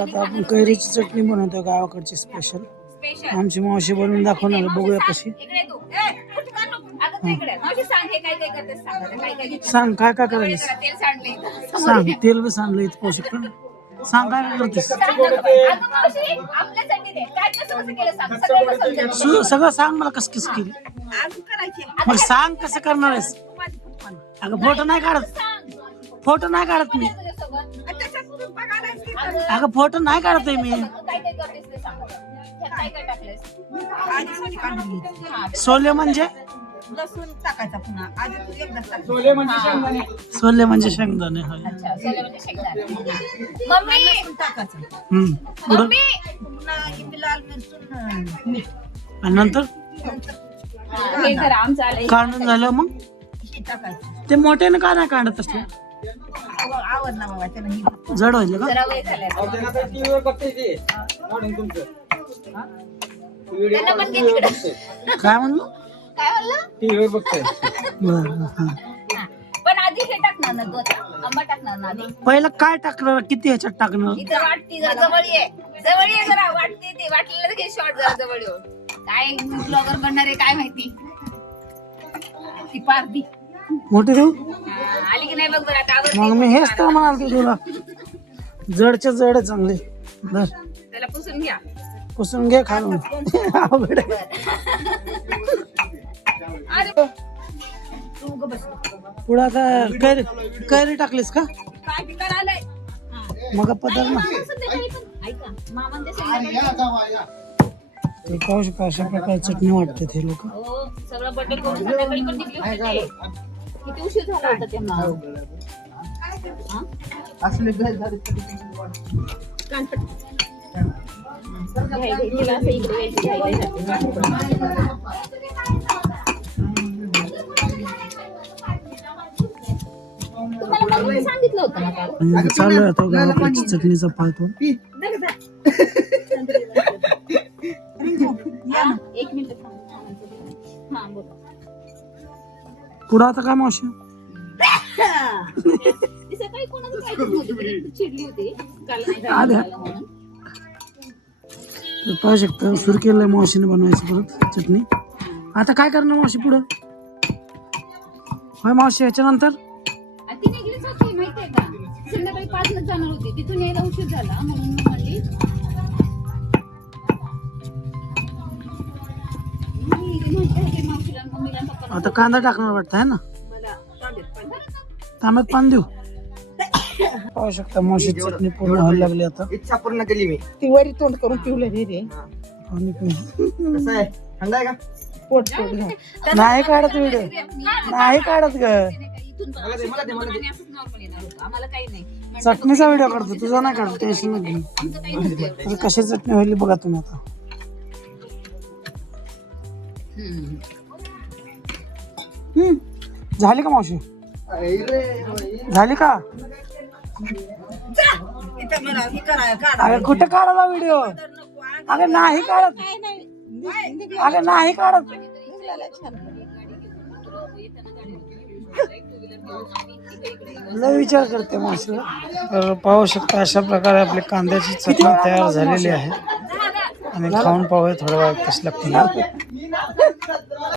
आता आपण कैरीची चटणी बनवतो गावाकडची स्पेशल. आमची मावशी बनवून दाखवणार, बघूया कशी. सांग काय काय करायचं. सांग तेल बी सांगलं इथं पाहू शकतो. सांग काय करतेस. सगळं सांग मला कसं कसं केली. मग सांग कसं करणार आहेस. अगं फोटो नाही काढत, फोटो नाही काढत मी. अगं फोटो नाही काढत आहे मी. सोले म्हणजे लसूण टाकायचा पुन्हा आधी तू एकदा टाक. सोले म्हणजे शेंगदाणे. मम्मी लसूण टाकायचं. पुढं पुन्हा ही लाल मिरचून मीठ आणि नंतर हे जरा आमचं आलंय काढून झालं मग हे टाकायचं. ते मोठ्यानं का नाही काढत असले. आवड ना बाबा त्याला ही जड व्हायला का. जरा वय झालंय त्यांना पण घे तिकडं. काय म्हणलो. काय म्हणलं टीव्हीवर बघतोय. बरं हा. पण आधी हे टाकणार ना तू आता आंबा टाकणार ना आधी. पहिलं काय टाकणार, किती ह्याच्यात टाकणार. इथं वाटती जरा जवळ ये जरा वाटते ते वाटलेलं घे शॉर्ट जरा जवळ येऊन. काय ब्लॉगर बनणार आहे काय माहिती. ती पारदी मोठी देऊ. आली की नाही बघ बरं आता आवडते. मग मी हेच तर म्हणाल तुला, जडच्या जड आहे चांगले. धर त्याला पुसून घ्या. पुसून घे खालून. अवघड आहे. अरे तू उग बस. पुढं आता कैरी टाकलीस का. काय ठिकाण आलंय मग पदर ना ऐका मामा ते सांगितलं. ते पाहू शकता अशा प्रकारे चटणी वाटते ते लोक. हो सगळं बटन करून संध्याकाळी पण निघले होते ते. किती उशीर झाला होता त्यांना. असले बेल झाले तिला असं इकडे तुम्हाला मम्मीने सांगितलं होतं ना काल. चालू आहे आता गावाकडची चटणीचा पाहतो. एक मिनिट हा बोल. पुढं आता काय मावशी. सकाळी कोणाचं काय नव्हतं चिडली होती काल नाही आल्या. झालं म्हणून. तर पाहू शकता सुरू केलंय मावशीने बनवायचं परत चटणी. आता काय करणार मावशी पुढं. होय मावशी ह्याच्यानंतर ती निघलीच होती माहितीये का. संध्याकाळी 5 जाणार होती तिथून यायला उशीर झाला म्हणून म्हणली आता कांदा टाकणार वाटतं आहे ना. तांब्यात पान देऊ. पाहू शकता मावशी चटणी पूर्ण व्हायला लागली आता. इच्छा पूर्ण केली मी. ती वरी तोंड करून पिवलं रे. पाणी पिऊ. कसं आहे थंड आहे का. पोट नाही काढत व्हिडिओ, नाही काढत ग. आम्हाला काही नाही. चटणीचा व्हिडिओ काढतो तुझा नाही काढतो. टेन्शन नाही. कशी चटणी होईल बघा तुम्ही आता. झाली का मावशी. झाली का. अरे कुठे काढायला व्हिडिओ. अरे नाही काढत, अरे नाही काढत. लय विचार करते मावशी. तर पाहू शकता अशा प्रकारे आपली कांद्याची चटणी तयार झालेली आहे. आणि खाऊन पाहूया थोड्या वेळात कशी लागते.